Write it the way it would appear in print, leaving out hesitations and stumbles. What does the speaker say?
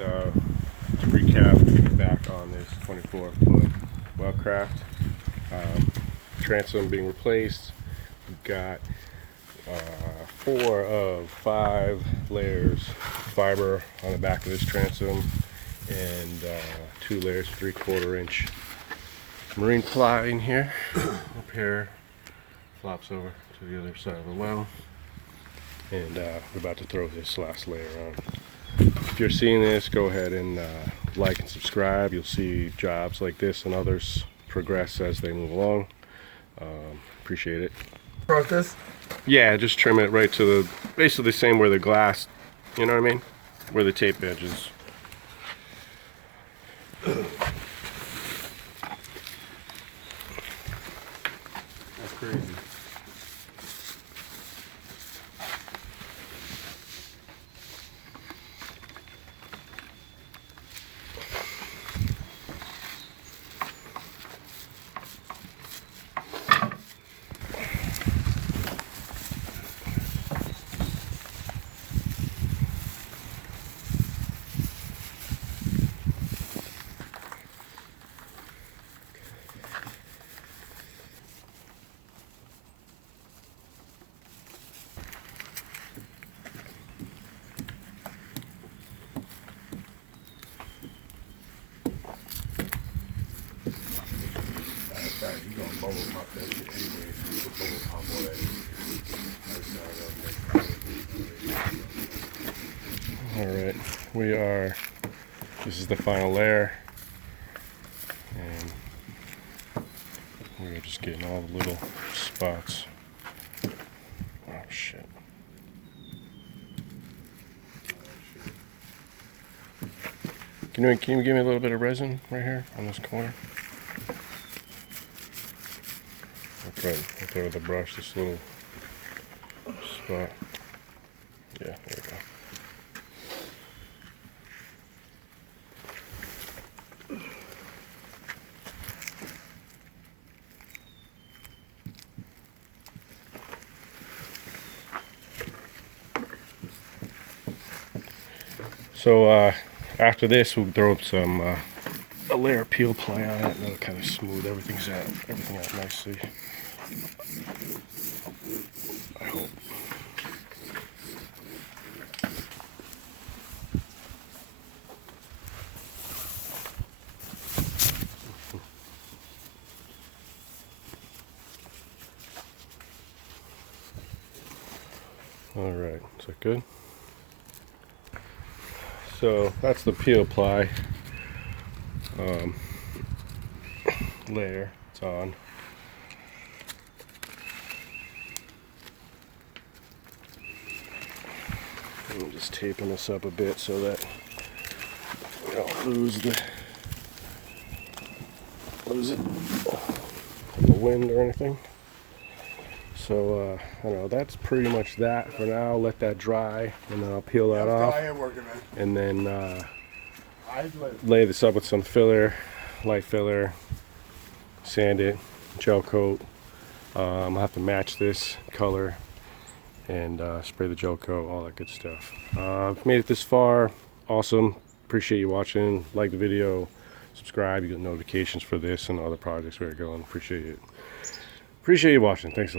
To recap, back on this 24-foot wellcraft, transom being replaced. We've got 4 of 5 layers fiber on the back of this transom, and 2 layers 3/4 inch marine ply in here. Up here flops over to the other side of the well, and we're about to throw this last layer on. If you're seeing this, go ahead and like and subscribe. You'll see jobs like this and others progress as they move along. Appreciate it. Across this? Yeah, just trim it right to the basically the same where the glass, you know what I mean, where the tape edge is. That's crazy. You gonna bubble pop that shit anyway. You can bubble pop all that. Alright, this is the final layer, and we're just getting all the little spots. Oh shit. Can you give me a little bit of resin right here on this corner? Okay, I'll throw with the brush this little spot. Yeah, there we go. So after this, we'll throw some a layer of peel ply on it, and it'll kind of smooth everything out nicely. I hope. All right, is that good? So that's the peel ply layer it's on. I'm just taping this up a bit so that we don't lose it in the wind or anything. So I don't know, that's pretty much that for now. Let that dry, and then I'll peel that off, and then lay this up with some filler, light filler, sand it, gel coat. I'll have to match this color and spray the gel coat, all that good stuff. Made it this far, awesome. Appreciate you watching. Like the video, subscribe, you get notifications for this and other projects where you're going. Appreciate it. Appreciate you watching. Thanks a lot.